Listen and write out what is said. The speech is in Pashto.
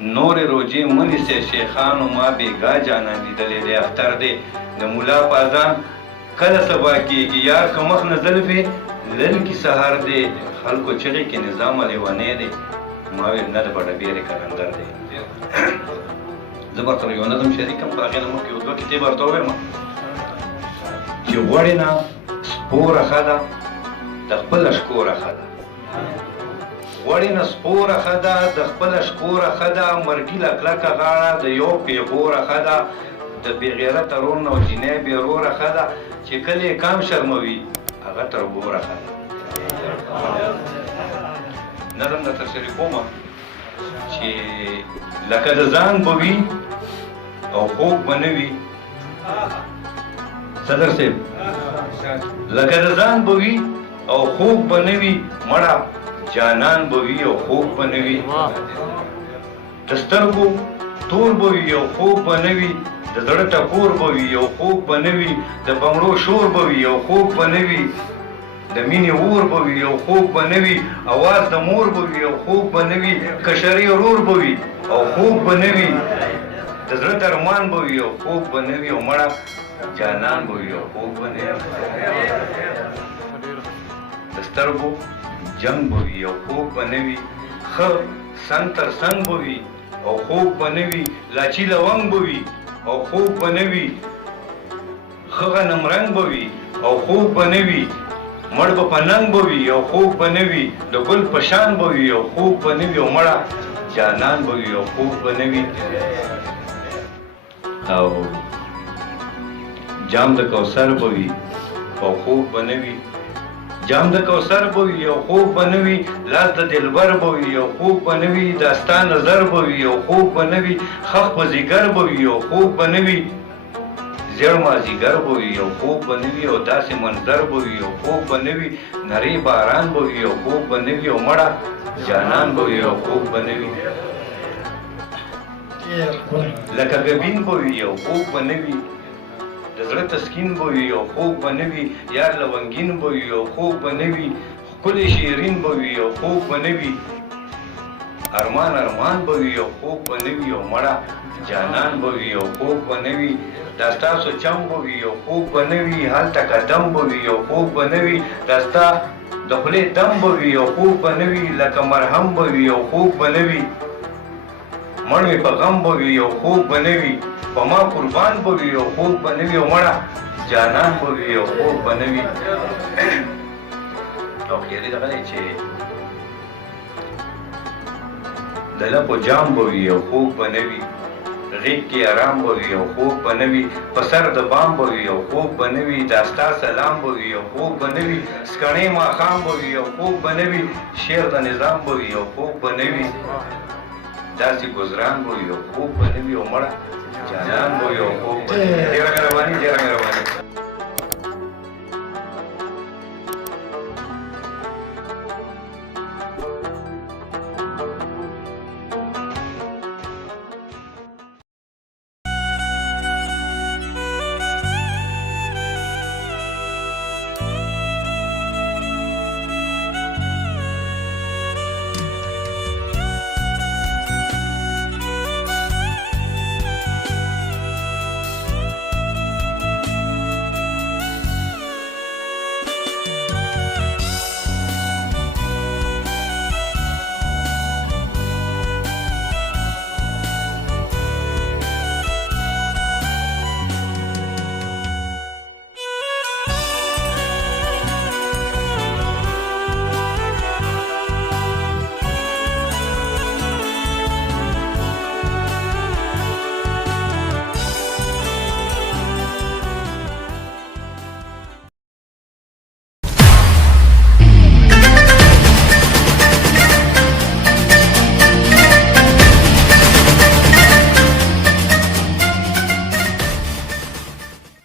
نور روجې منیسئ شیخانو ما بېګا جانان لیدلی دی اختر دی د ملا په اذان کله سبا کېږي یار که مخ نه زلفې للکي سهار دی خلکو چغې کې نظام لیونی دی ما ویل نه د بډهبېرې کلندر دی زه به تر یو نظم شریکم په هغې نه مخکې یو دوه کتې به ورته ووایم چې غوړې نه سپوره ښه ده د خپله شکوره ښه ده غوړې نه سپوره ښه ده د خپله شکوره ښه ده مرګي له کلکه غاړه د یو پېغوره ښه ده د بېغیرته رور نه او جینۍ بېروره ښه ده چې کله یې کام شرموي هغه تر ګوره ښه ده نظم درته شریکومه چې لکه د ځان به وي او خوب به نه وي صدر صاحب لکه د ځان به وي او خوب به نه وي مړه جانان به وي او خوب به نه وي د سترګو تور به وي او خوب به نه وي د زړه ټکور به وي او خوب به نه وي د بنګړو شور به وي او خوب به نه وي د مینې اور به وي او خوب به نه وي اواز د مور به وي او خوب به نه وي کشرې ورور به وي او خوب به نه وي د زړه درمان به وي او خوب به نه وي او مړه جانان به وي او خوب به نه وي د سترګو جنګ به وي او خوب به نه وي ښه څنګ تر څنګ به وي او خوب به نه وي لاچي لونګ به وي او خوب به نه وي ښه غنم رنګ به وي او خوب به نه وي مړ به په ننګ به وي او خوب به نه وي د ګل په شان به وي او خوب به نه وي او مړه جانان به وي او خوب به نه وي او جام د کوثر به وي او خوب به نه وي جام د کوثر به وي او خوب به نه وي لاس د دلبر به وي او خوب به نه وي داستا نظر به وي او خوب به نه وي خخ په ځیګر به وي او خوب به نه وي زیړ مازدیګر به وي او خوب به نه وي او داسې منظر به وي او خوب به نه وي نری باران به وي او خوب به نه وي او مړه جانان به وي او خوب به نه وي لکه ګبین به وي او خوب به نه وي د زړه تسکین به وي او خوب به نه وي یار لونګین به وي او خوب به نه وي ښکلې شیرین به وي او خوب به نه وي ارمان ارمان به وي او خوب به نه وي او مړه جانان به وي او خوب به نه وي دا ستاسو چم به وي او خوب به نه وي هلته قدم به وي او خوب به نه وي دا ستا د خولې دم به وي او خوب به نه وي لکه مرهم به وي او خوب به نه وي مړ مې په غم به وي او خوب به نه وي په ما قربان به وي او خوب به نه وي او مړه جانان به وي او خوب به نه وي او خیالي دغه دی چې د لپو جام به وي او خوب به نه وي غیږ کې آرام به وي او خوب به نه وي په سر د بام به وي او خوب به نه وي دا ستا سلام به وي او خوب به نه وي سکڼې ماښام به وي او خوب به نه وي شعر د نظام به وي او خوب به نه وي داسې ګزران به وي او خوب به نه وي او مړه جانان به وي او خوب به نه وي ډېره مهرباني ډېره مهرباني